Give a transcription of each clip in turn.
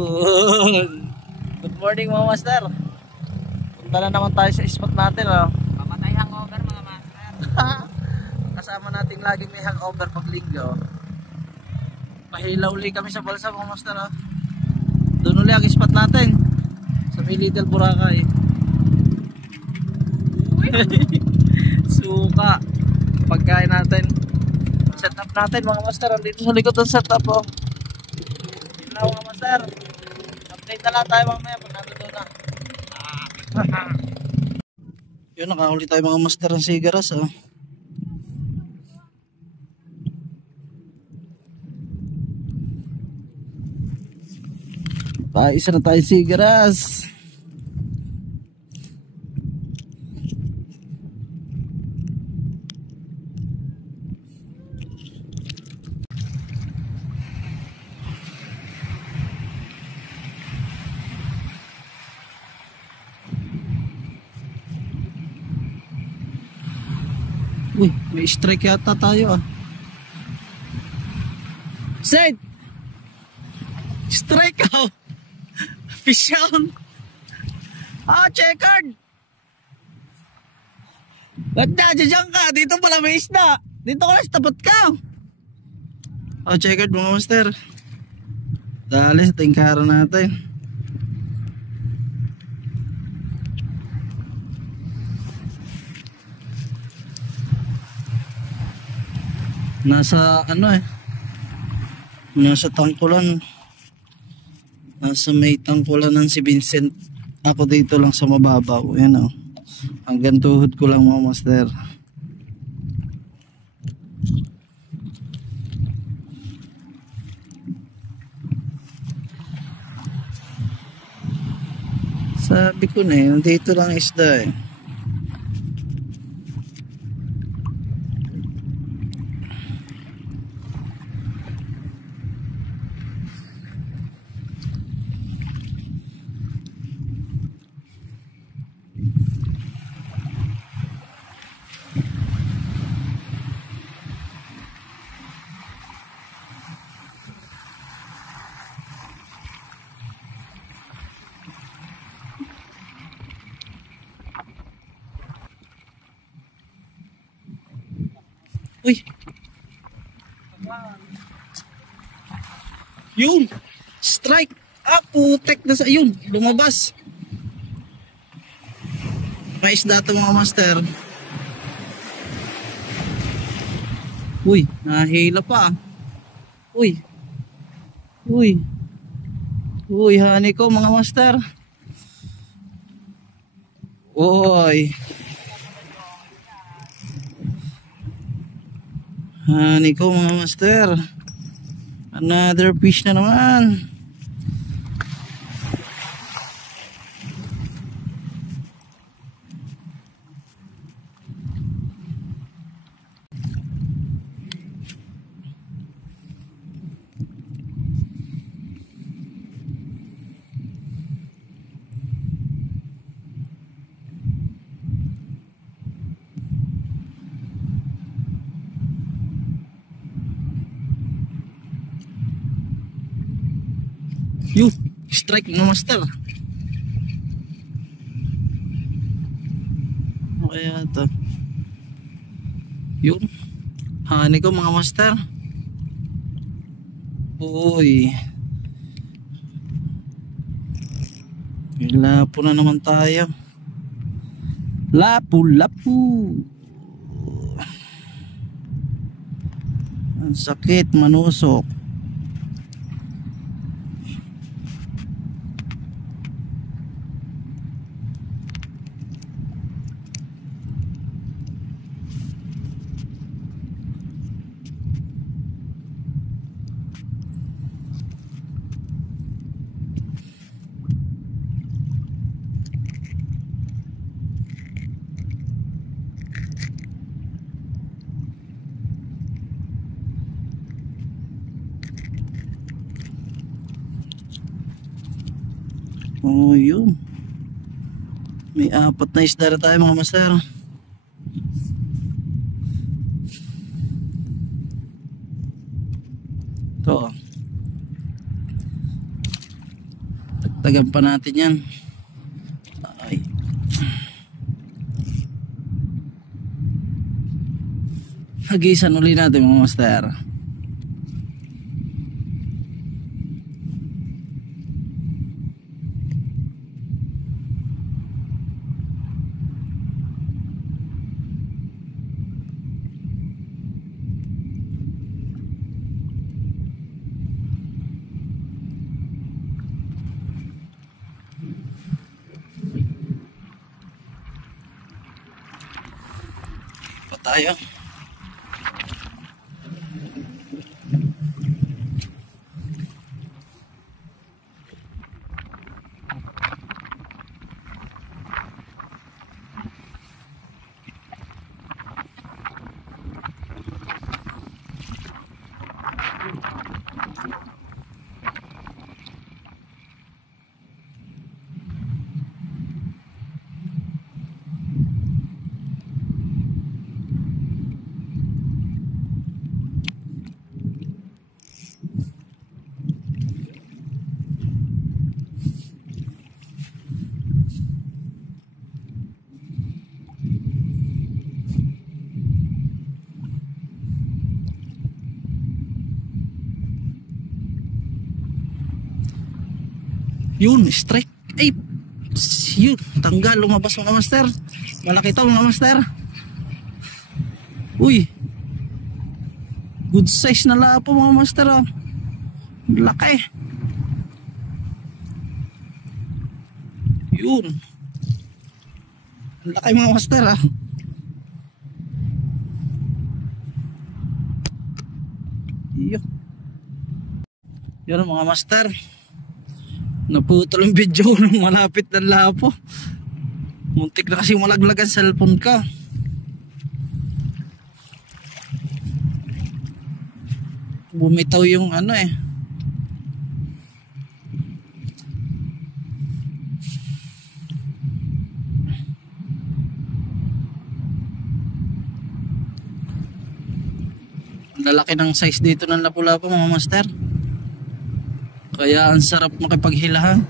Yun. Good morning mga master. Punta na naman tayo sa spot natin, oh. Pamatay hangover mga master. Kasama nating laging may hangover pag linggo. Pahilaw uli kami sa balsa mga master, oh. Doon uli ang spot natin sa may Little Boracay. Suka. Pagkain natin. Setup natin mga master. Dito sa likod ng setup, oh. Hello mga master. Update na lang tayo mamaya pag nandun na. Yun, nakahuli tayo mga master ng sigaras, oh. Isa na tayo sigaras. Uy, may strike yata tayo, ah. Set! Strike out! Fish on! Ah, checkered! Ba't dyan ka? Dito pala may isda! Dito ka lang sa tapat ka! Oh, checkered mga master. Dali sa tingkara natin. Nasa ano eh, nasa tangkulan, nasa may tangkulan ng si Vincent. Ako dito lang sa mababaw. Yan, oh. Hanggang tuhod ko lang mga master. Sabi ko na eh, dito lang isda eh. Uy! Yun! Strike! Ah, putek na sa yun! Lumabas! May isda ito mga master. Uy! Nahila pa. Uy! Uy! Uy! Hani ko mga master. Uy! Hani ko mga master. Another fish na naman. Yun, strike mga master. Ano kaya ito? Yun, hani ko mga master. Uy, lapo na naman tayo. Lapu-lapu. Ang sakit, manusok. Oh, yun. May apat na isda na tayo mga master. Ito. Tagan pa natin yan. Ay. Hagisan uli natin mga master. Pa tayo. Yun, strike. Ay, yun, tanggal, lumabas mga master. Malaki to mga master. Uy, good size na lapo mga master, oh. Laki. Yun, laki mga master, ah. Yun mga master, naputol yung video nung malapit ng lapo. Muntik na kasi malaglag ang cellphone ka. Bumitaw yung ano eh. Ang lalaki ng size dito ng lapu-lapu mga master. Kaya ang sarap makipaghilahan.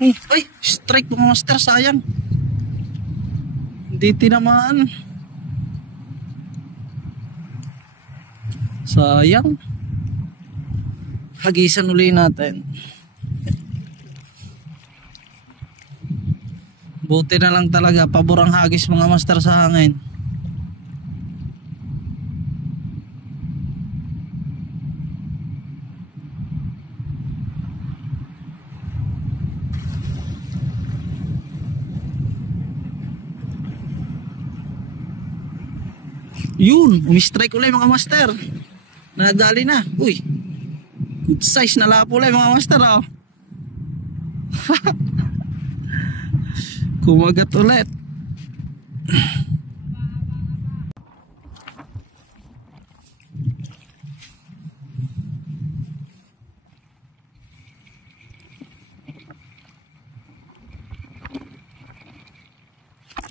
Ay, strike mga master, sayang. Hindi tinamaan. Sayang. Hagisan uli natin. Buti na lang talaga, pabor ang hagis mga master sa hangin. Yun, umi-strike ulit mga master. Nadali na. Uy, good size na lapo ulit mga master, oh. Kumagat ulit.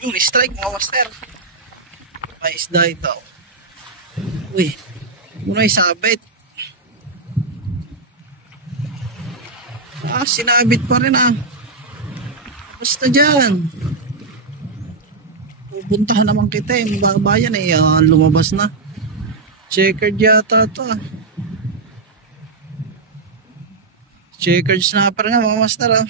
Yung strike mga master. May isda ito. Uy, muna isabit. Ah, sinabit pa rin, ah. Basta dyan. Pupuntahan naman kita, eh. Babayan eh. Lumabas na. Checkered yata ito, ah. Checkered snapper nga mga master, ah.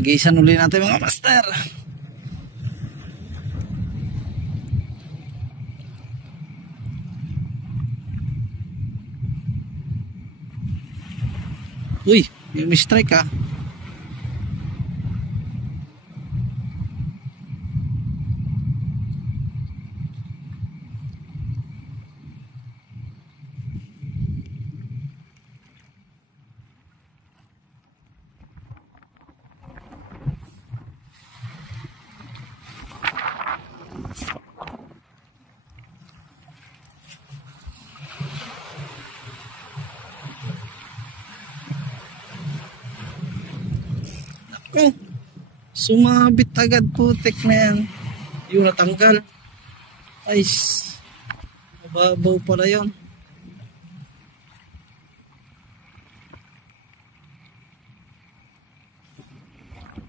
Pag-iisan uli natin mga master. Uy, may strike ah. Oh, sumabit agad putik na yan. Yung natanggal. Ay, mababaw pala yun.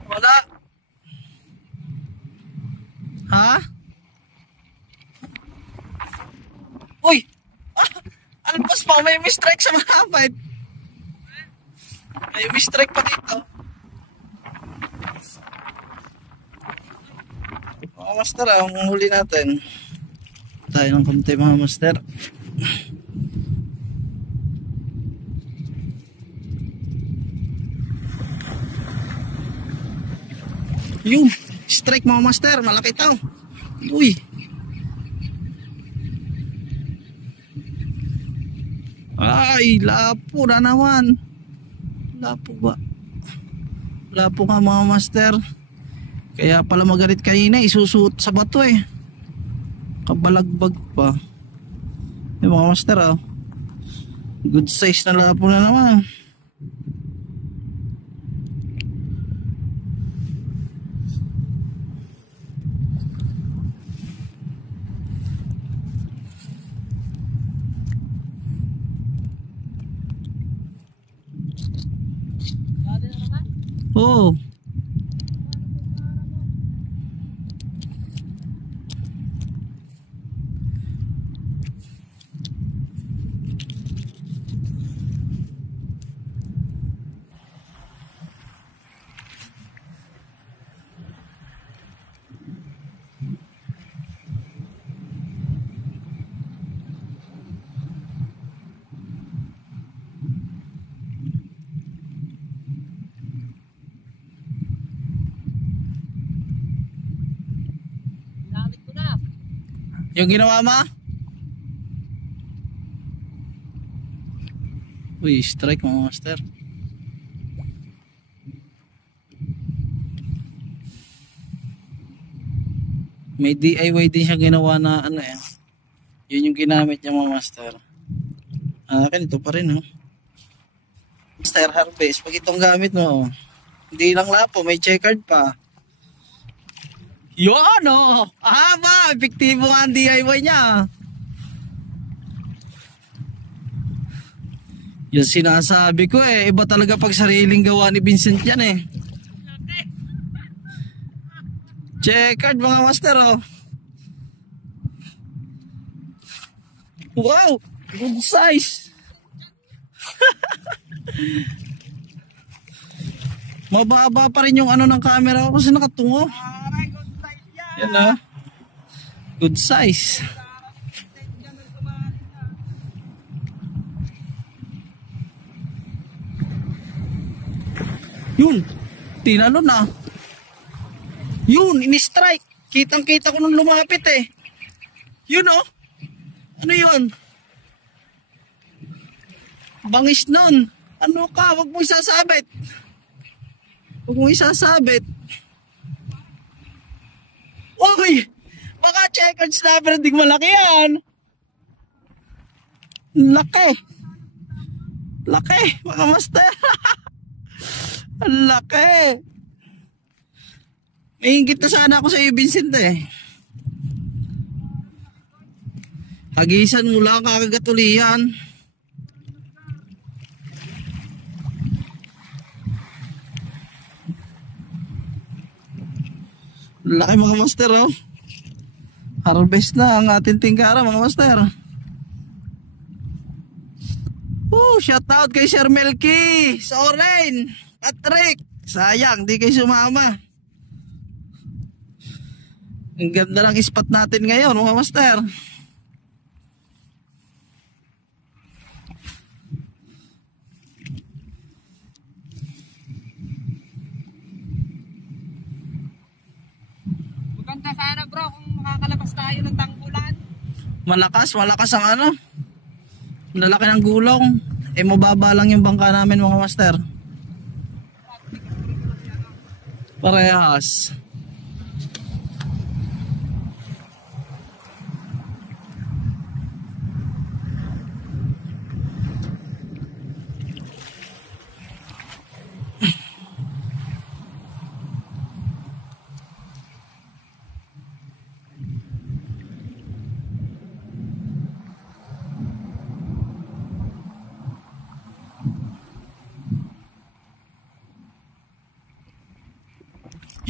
Wala. Ha? Uy! Alpas pa, may strike sa malapit. May strike pa dito. Mga master, ang huli natin. Tayo ng konti mga master. Yung strike mga master, malaki ito. Uy. Ay, lapo na naman. Lapo ba? Lapo nga mga master. Kaya pala magalit kanina, isusuot sa bato eh. Kabalagbag pa. Yung mga master oh. Good size na lapo na naman. Oh. Yung ginawa mo? Uy, strike mga master. May DIY din siya ginawa na ano eh. Yun yung ginamit niya mga master. Akin ito pa rin oh. Master harvest. Pag itong gamit mo, hindi lang lapo, may checkered pa. Yun oh! Ahaba! Epektibo nga ang DIY niya. Yan sinasabi ko eh. Iba talaga pag sariling gawa ni Vincent yan eh. Checkered mga master oh. Wow! Good size! Mababa pa rin yung ano ng camera ko kasi nakatungo. Yan ah. Good size. Yun. Tinalo na. Yun. In-strike. Kitang kita ko nung lumapit eh. Yun oh. Ano yun? Bangis nun. Ano ka? Huwag mo isasabit. Huwag mo isasabit. Uy! Baka checkered snapper, hindi malaki yan. Laki. Laki, mga master. Laki. May ingit na sana ako sa iyo, Vincent eh. Hagisan mo lang, kakagatulian. Laki mga master oh. Harvest na ang ating tingkara mga master. Shout out kay Sir Melky, Soren, Patrick. Sayang, di kayo sumama. Ang ganda ng spot natin ngayon mga master. Maganda sana bro kung makakalabas tayo ng tangkulan. Malakas ang ano. Lalaki ng gulong. Eh mababa lang yung bangka namin mga master. Parehas.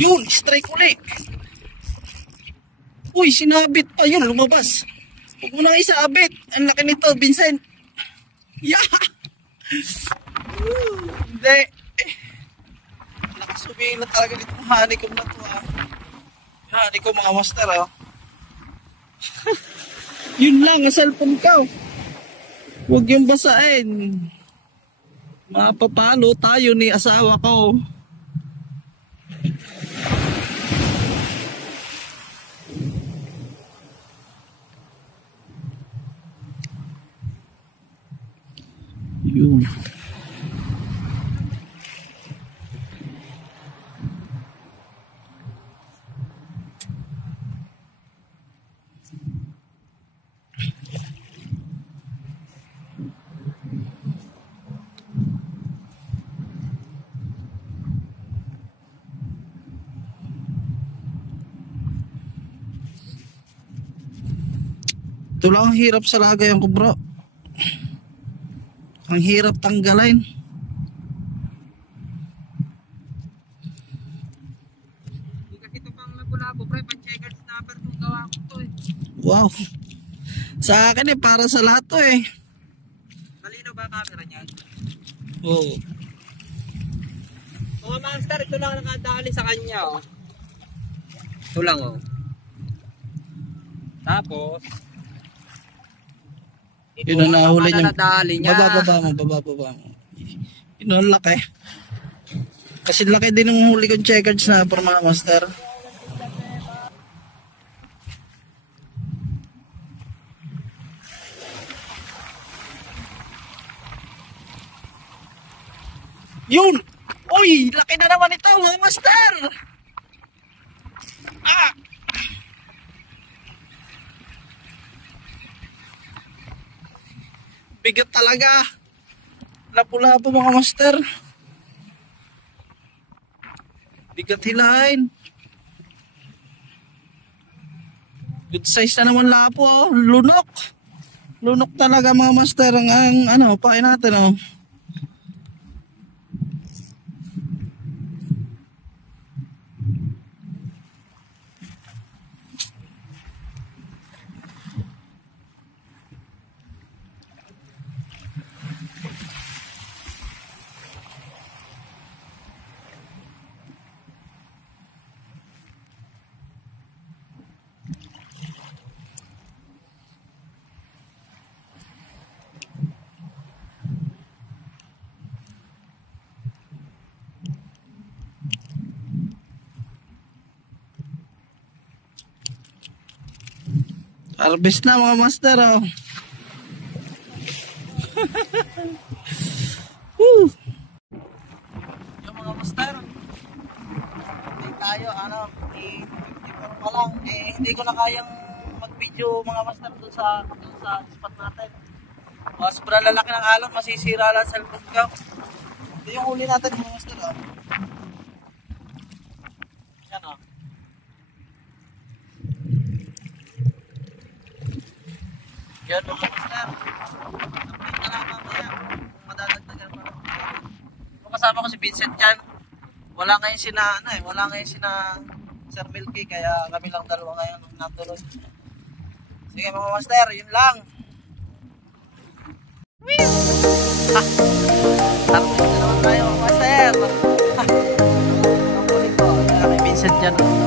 Yun, strike ulit. Uy, sinabit pa yun, lumabas. Huwag mo nang isabit. Ang laki nito, Vincent. Yeah! Hindi. Lakas sumihin na talaga nitong honeycomb na to ah. Honeycomb mga master ah. Yun lang, ang cellphone ka. Huwag yung basain. Mapapalo tayo ni asawa ko. Yun. Ito lang ang hirap sa lagayan ko bro. Ang hirap tanggalin. Hindi kasi ito pang labo-labo pre, pan-checkers number kung gawa ko to eh. Wow. Sa akin eh, para sa lahat to eh. Malino ba camera niyan? Oo. Mga master, ito lang nakadali sa kanya oh. Ito lang oh. Tapos Yun ang nahuli niya. niya. Bababa mo. Yun ang laki. Kasi laki din ng huli kong checkered snapper mga master. Yun! Uy! Laki na naman ito mga master! Ah! Bigat talaga. Lapu-lapu mga master. Bigat hilahin. Good size na naman lapo oh. Lunok. Lunok talaga mga master ang ano, pain natin oh. Harvest na mga master oh. Woo! Yung mga master, hindi tayo ano, 54 pa lang hindi ko na kayang mag-video mga master doon sa spot natin. Sobrang lalaki ng alon, masisira lang sa cellphone ko. Ito yung huli natin mga master oh. Yan oh. Yan mga master. Update na lang mamaya. Madadagdagan pa lang. Kasama ko si Vincent dyan. Wala ngayon sina Sir Milky, kaya kami lang dalawa ngayon natuloy. Sige mga master, yun lang. Woo! Ha! Harvest na naman tayo mga master. Ha! Ayan o.